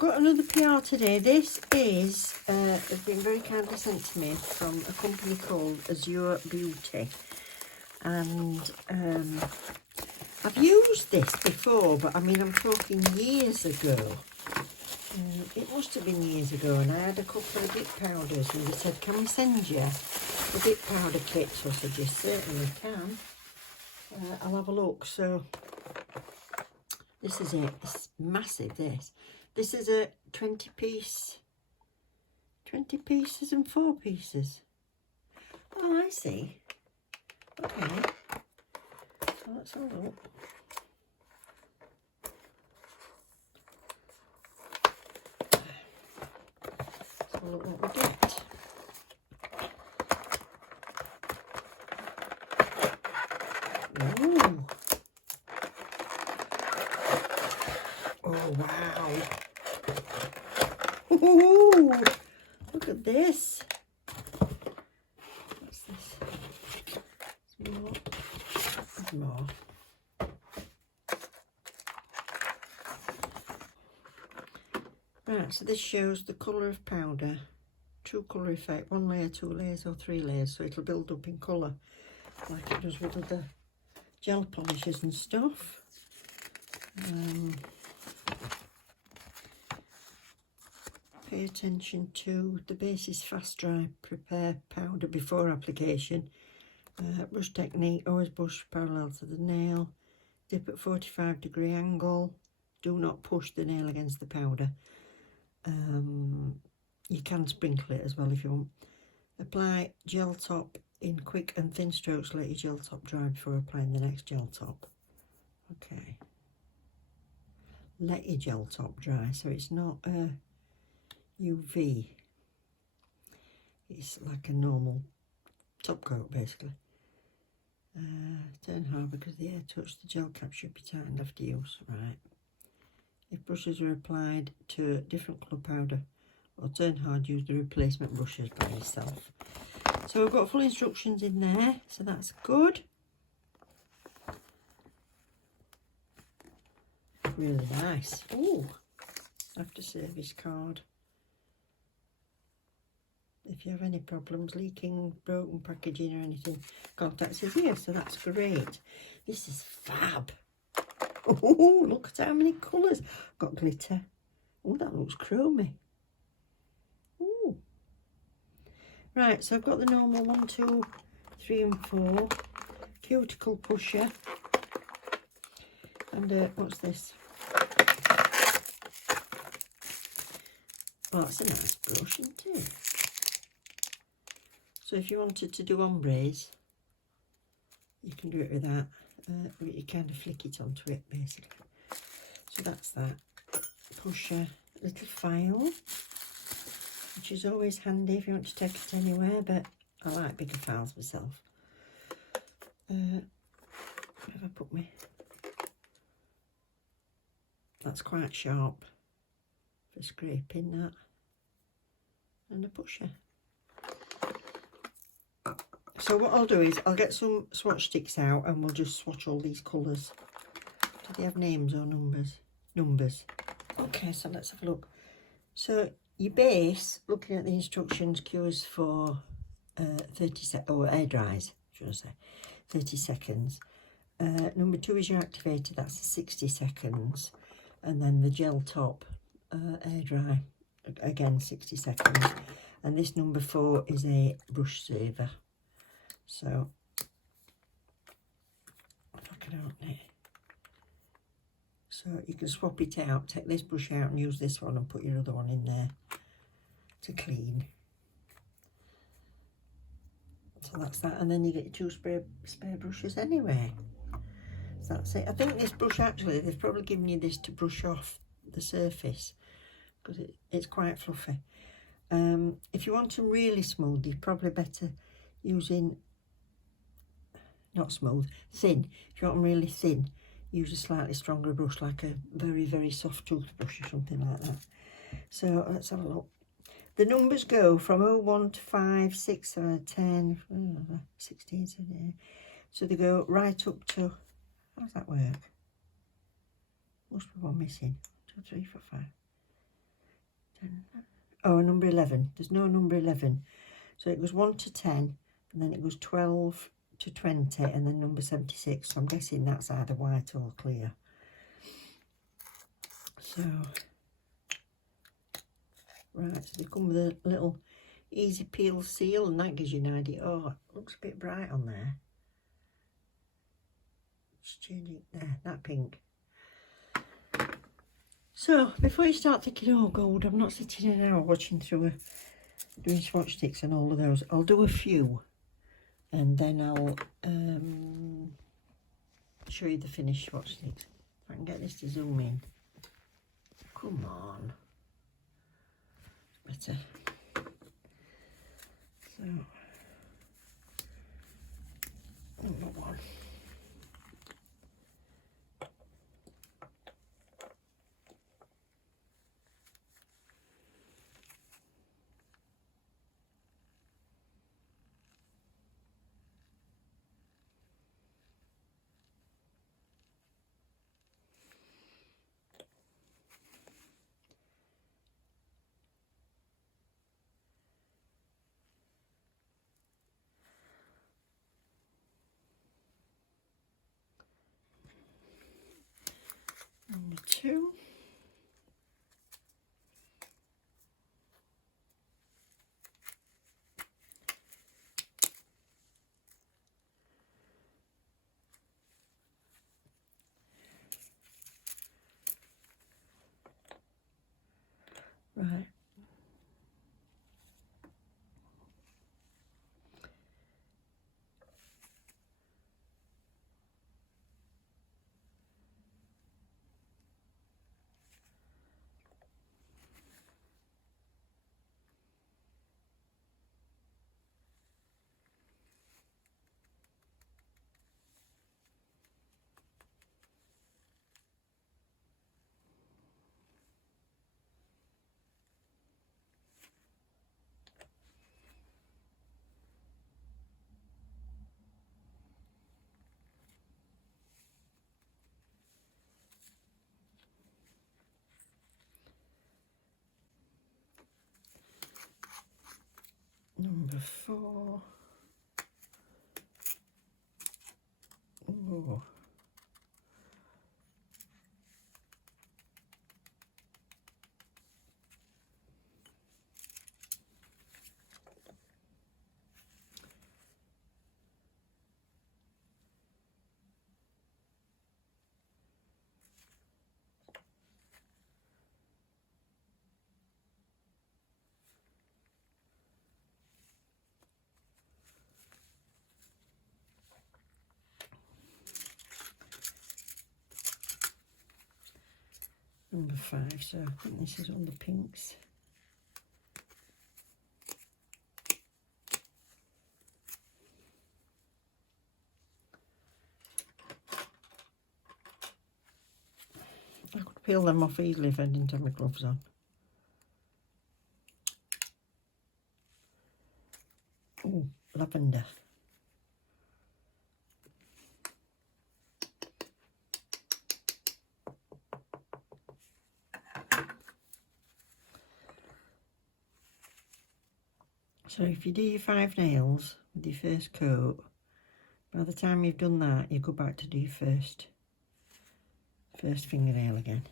got another PR today. This is has been very kindly sent to me from a company called Azurebeauty, and I've used this before, but I mean I'm talking years ago. It must have been years ago, and I had a couple of dip powders, and they said, "Can we send you a dip powder kit?" So I said, "Yes, certainly can. I'll have a look." So this is it. It's massive. This is a 20 pieces and 4 pieces. Oh, I see. Okay. So let's have a look. Let's have a look what we get. Ooh. Oh, wow. Ooh, look at this. What's this? There's more. There's more. Right, so this shows the colour of powder. True colour effect. 1 layer, 2 layers or 3 layers. So it'll build up in colour like it does with other gel polishes and stuff. Pay attention to the base is fast dry. Prepare powder before application. Brush technique, always brush parallel to the nail. Dip at 45-degree angle. Do not push the nail against the powder. You can sprinkle it as well if you want. Apply gel top in quick and thin strokes. Let your gel top dry before applying the next gel top. Okay. Let your gel top dry, so it's not UV. It's like a normal top coat basically. Turn hard because the air touch the gel cap should be tightened after use. Right. If brushes are applied to different colour powder or turn hard, use the replacement brushes by yourself. So we've got full instructions in there, so that's good. Really nice. Oh, after service card. If you have any problems, leaking, broken packaging or anything, contact us here. So that's great. This is fab. Oh, look at how many colours. Got glitter. Oh, that looks chromy. Oh. Right, so I've got the normal 1, 2, 3 and 4. Cuticle pusher. And what's this? Oh, it's a nice brush, isn't it? So if you wanted to do ombres, you can do it with that. You kind of flick it onto it, basically. So that's that. Pusher, little file, which is always handy if you want to take it anywhere, but I like bigger files myself. Where have I put me? That's quite sharp for scraping that. And a pusher. So what I'll do is I'll get some swatch sticks out and we'll just swatch all these colours. Do they have names or numbers? Numbers. Okay, so let's have a look. So your base, looking at the instructions, cures for 30 seconds, or air dries, should I say, 30 seconds. Number 2 is your activator, that's 60 seconds. And then the gel top, air dry, again 60 seconds. And this number 4 is a brush saver. So, if I can open it. So you can swap it out, take this brush out and use this one and put your other one in there to clean. So that's that, and then you get your 2 spare brushes anyway. So that's it. I think this brush actually, they've probably given you this to brush off the surface because it's quite fluffy. If you want them really smooth, you're probably better using, not smooth, thin. If you want them really thin, use a slightly stronger brush, like a very, very soft toothbrush or something like that. So let's have a look. The numbers go from 01 to 5, 6, 7, 10, 16, 17. So they go right up to, how does that work? Must be one missing. 2, 3, 4, 5. Oh, number 11. There's no number 11. So it goes 1 to 10, and then it goes 12 to 20, and then number 76. So I'm guessing that's either white or clear. So, right, so they come with a little easy peel seal, and that gives you an idea. Oh, it looks a bit bright on there. Just changing there, that pink. So, before you start thinking, oh God, I'm not sitting in an hour watching through doing swatch sticks and all of those. I'll do a few, and then I'll show you the finished swatch sticks. If I can get this to zoom in. Come on. It's better. So, number 1. Number 2. Right. Number 4. Oh. Number 5, so I think this is on the pinks. I could peel them off easily if I didn't have my gloves on. Oh, lavender. So if you do your 5 nails with your first coat, by the time you've done that, you go back to do your first fingernail again.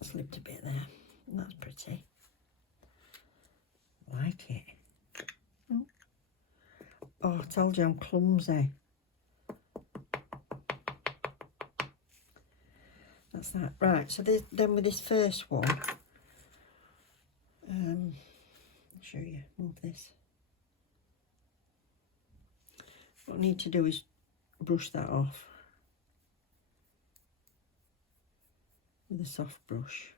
Slipped a bit there, and that's pretty. Like it. Oh, I told you I'm clumsy. That's that. Right, so then with this first one, I'll show you, move this. What I need to do is brush that off with a soft brush.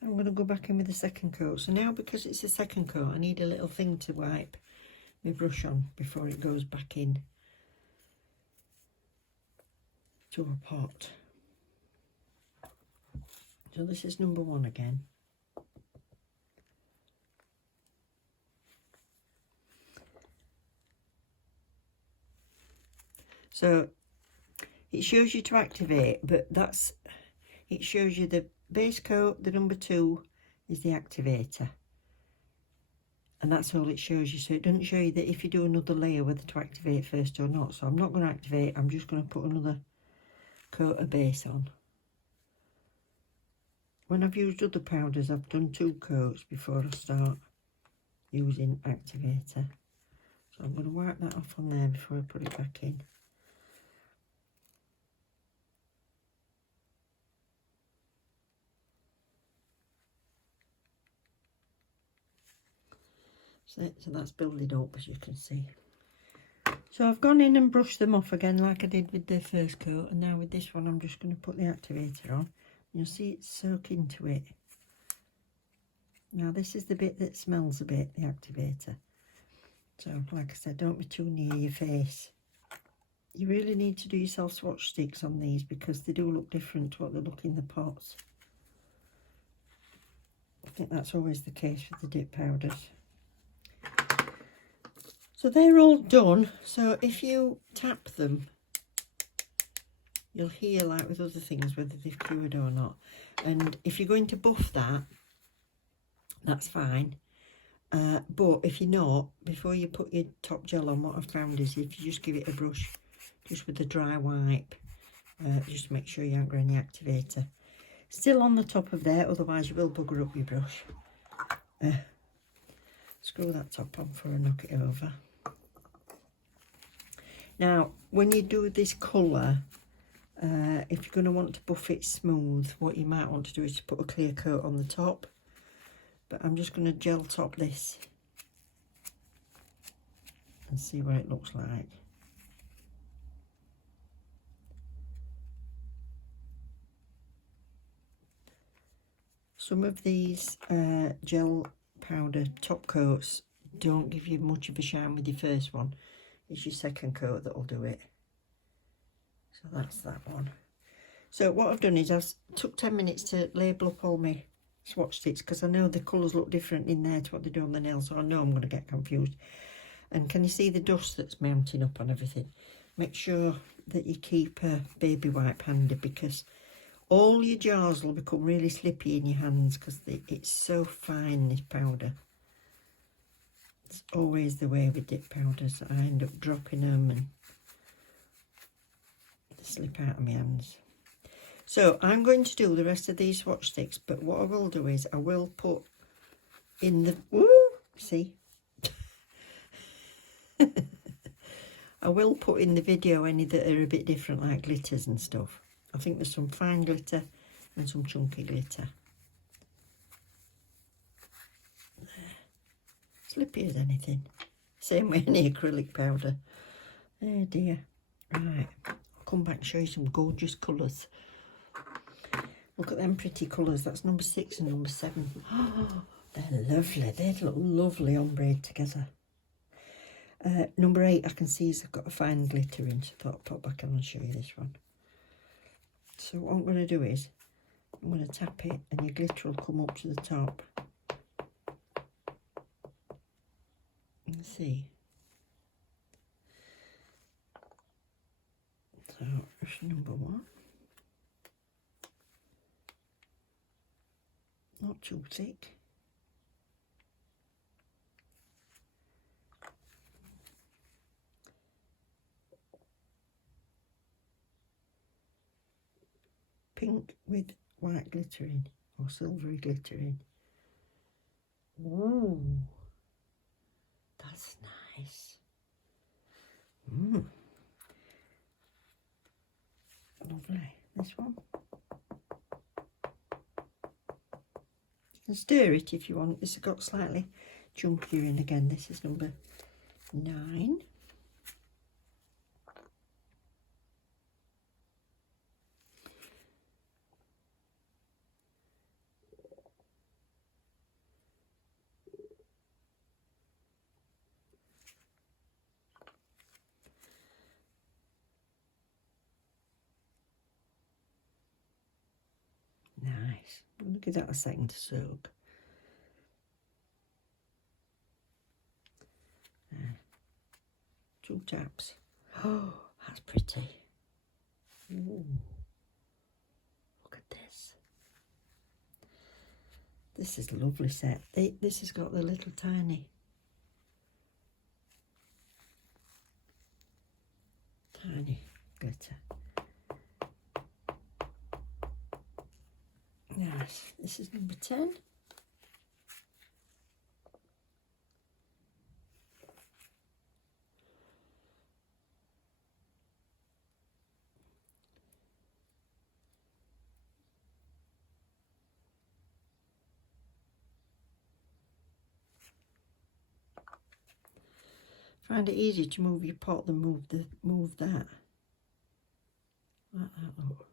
I'm going to go back in with the second coat. So now, because it's a second coat, I need a little thing to wipe my brush on before it goes back in to a pot. So this is number 1 again. So it shows you to activate, but it shows you the base coat, the number 2 is the activator. And that's all it shows you. So it doesn't show you that if you do another layer whether to activate first or not. So I'm not going to activate, I'm just going to put another coat of base on. When I've used other powders, I've done 2 coats before I start using activator. So I'm going to wipe that off on there before I put it back in. So that's building up, as you can see. So I've gone in and brushed them off again like I did with the first coat, and now with this one I'm just going to put the activator on. You'll see it soak into it. Now this is the bit that smells a bit, the activator. So like I said, don't be too near your face. You really need to do yourself swatch sticks on these because they do look different to what they look in the pots. I think that's always the case with the dip powders. So they're all done. So if you tap them, you'll hear, like with other things, whether they've cured or not. And if you're going to buff that, that's fine. But if you're not, before you put your top gel on, what I've found is if you just give it a brush, just with a dry wipe, just to make sure you haven't got any activator still on the top of there, otherwise you will bugger up your brush. Screw that top on before I knock it over. Now, when you do this colour, if you're going to want to buff it smooth, what you might want to do is to put a clear coat on the top. But I'm just going to gel top this and see what it looks like. Some of these gel powder top coats don't give you much of a shine with your first one. It's your second coat that'll do it. So that's that one. So what I've done is I've took 10 minutes to label up all my swatch sticks because I know the colours look different in there to what they do on the nails, so I know I'm going to get confused. And can you see the dust that's mounting up on everything? Make sure that you keep a baby wipe handy because all your jars will become really slippy in your hands because it's so fine, this powder. It's always the way with dip powders. I end up dropping them and they slip out of my hands. So I'm going to do the rest of these swatch sticks, but what I will do is I will put in the... Woo! See? I will put in the video any that are a bit different, like glitters and stuff. I think there's some fine glitter and some chunky glitter. Slippy as anything. Same way any acrylic powder. Oh dear. Right, I'll come back and show you some gorgeous colours. Look at them pretty colours. That's number 6 and number 7. Oh, they're lovely. They look lovely ombre together. Number 8 I can see has got a fine glitter in, so I thought I'd pop back on and show you this one. So what I'm going to do is I'm going to tap it and your glitter will come up to the top. Let's see. So that's number 1. Not too thick. Pink with white glittering or silvery glittering. Ooh, that's nice. Lovely. This one. You can stir it if you want. This has got slightly chunkier in again. This is number 9. Nice. I'm going to give that a second to soak. 2 taps. Oh, That's pretty. Ooh. Look at this. This is a lovely set. This has got the little tiny glitter. Yes, this is number 10. Find it easier to move your pot than move that. Like that, look.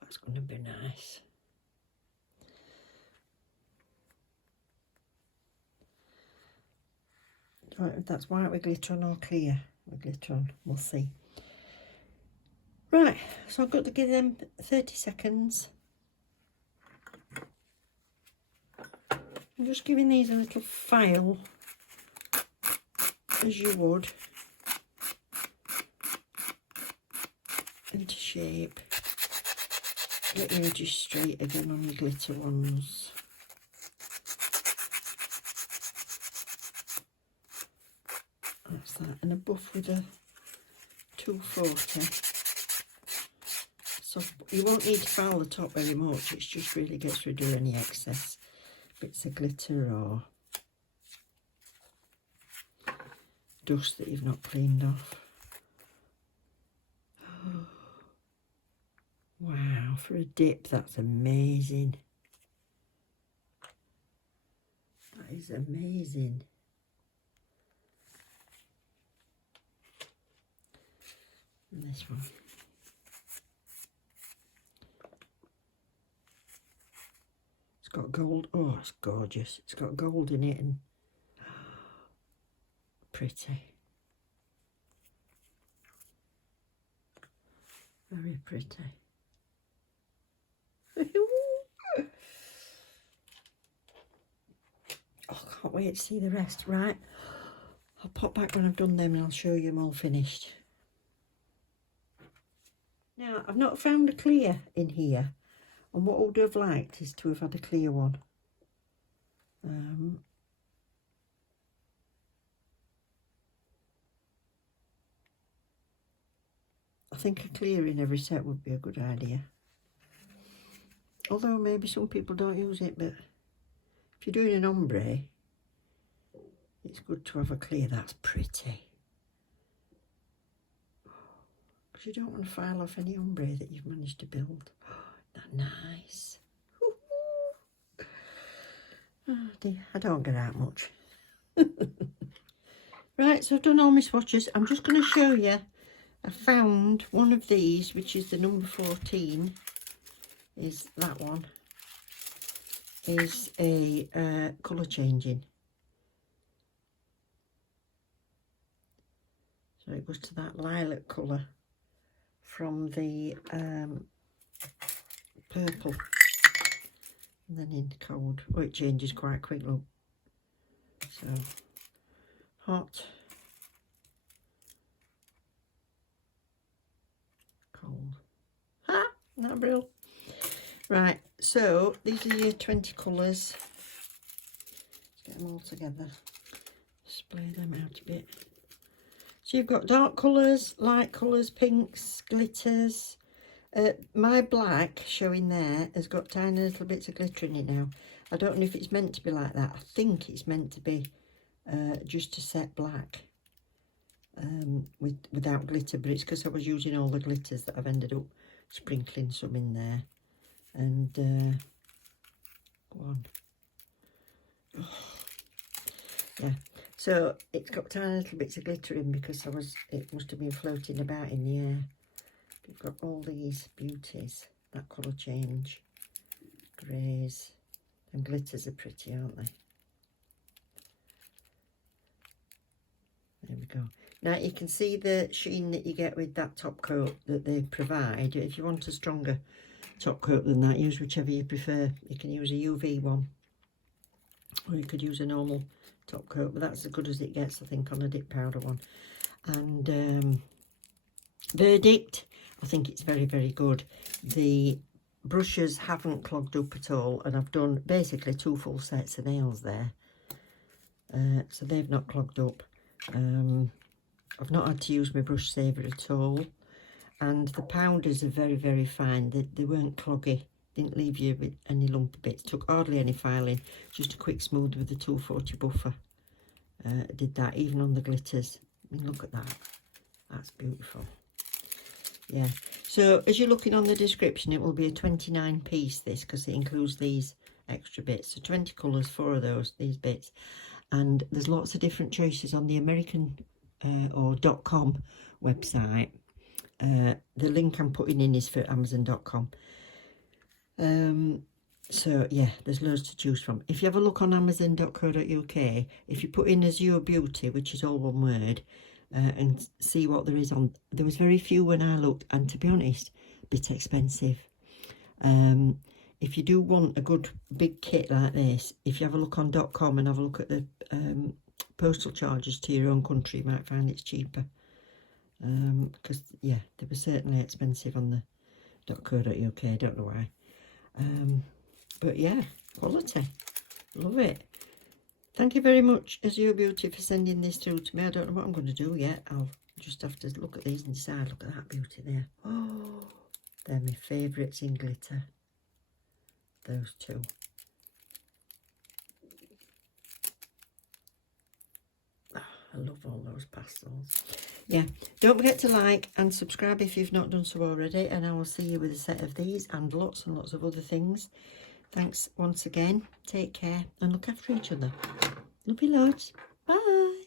That's going to be nice. Right, if that's white with glitter on or clear with glitter on, we'll see. Right, so I've got to give them 30 seconds. I'm just giving these a little file, as you would, into shape. Get your edges straight again on your glitter ones. That's that, and a buff with a 240. So you won't need to file the top very much, it just really gets rid of any excess bits of glitter or dust that you've not cleaned off. Wow, for a dip, that's amazing. That is amazing. And this one. It's got gold. Oh, it's gorgeous. It's got gold in it and pretty. Very pretty. Oh, I can't wait to see the rest. Right, I'll pop back when I've done them and I'll show you them all finished. Now, I've not found a clear in here, and what I would have liked is to have had a clear one. I think a clear in every set would be a good idea. Although maybe some people don't use it, but if you're doing an ombre, it's good to have a clear. That's pretty. Because you don't want to file off any ombre that you've managed to build. Oh, isn't that nice? Oh dear, I don't get out much. Right, so I've done all my swatches. I'm just going to show you. I found one of these, which is the number 14. Is that one? Is a colour changing. So it was to that lilac colour from the purple, and then in cold. Oh, it changes quite quick, look. So hot, cold. Ha! Isn't that brilliant? Right, so these are your 20 colours. Let's get them all together. Splay them out a bit. So you've got dark colours, light colours, pinks, glitters. My black showing there has got tiny little bits of glitter in it now. I don't know if it's meant to be like that. I think it's meant to be just a set black without glitter, but it's because I was using all the glitters that I've ended up sprinkling some in there. And go on. Oh. Yeah, so it's got tiny little bits of glitter in because it must have been floating about in the air. You've got all these beauties, that colour change, greys, and glitters are pretty, aren't they? There we go. Now you can see the sheen that you get with that top coat that they provide. If you want a stronger top coat than that, use whichever you prefer. You can use a UV one, or you could use a normal top coat, but that's as good as it gets, I think, on a dip powder one. And verdict, I think it's very, very good. The brushes haven't clogged up at all, and I've done basically 2 full sets of nails there, so they've not clogged up. I've not had to use my brush saver at all, and the powders are very, very fine. They weren't cloggy, didn't leave you with any lumpy bits, took hardly any filing, just a quick smooth with the 240 buffer. Did that even on the glitters. I mean, look at that, that's beautiful. Yeah, so as you're looking on the description, it will be a 29 piece this, because it includes these extra bits. So 20 colours, 4 of those, these bits. And there's lots of different choices on the American or .com website. The link I'm putting in is for Amazon.com. So yeah, there's loads to choose from. If you have a look on Amazon.co.uk, if you put in Azurebeauty, which is all one word, and see what there is on, there was very few when I looked, and to be honest, a bit expensive. If you do want a good big kit like this, if you have a look on .com and have a look at the postal charges to your own country, you might find it's cheaper. Because yeah, they were certainly expensive on the .co.uk, I don't know why. But yeah, quality, love it. Thank you very much, Azurebeauty, for sending this through to me. I don't know what I'm going to do yet. I'll just have to look at these and decide. Look at that beauty there. Oh, they're my favourites in glitter. Those two. Oh, I love all those pastels. Yeah, don't forget to like and subscribe if you've not done so already. And I will see you with a set of these and lots of other things. Thanks once again. Take care and look after each other. Love you loads. Bye.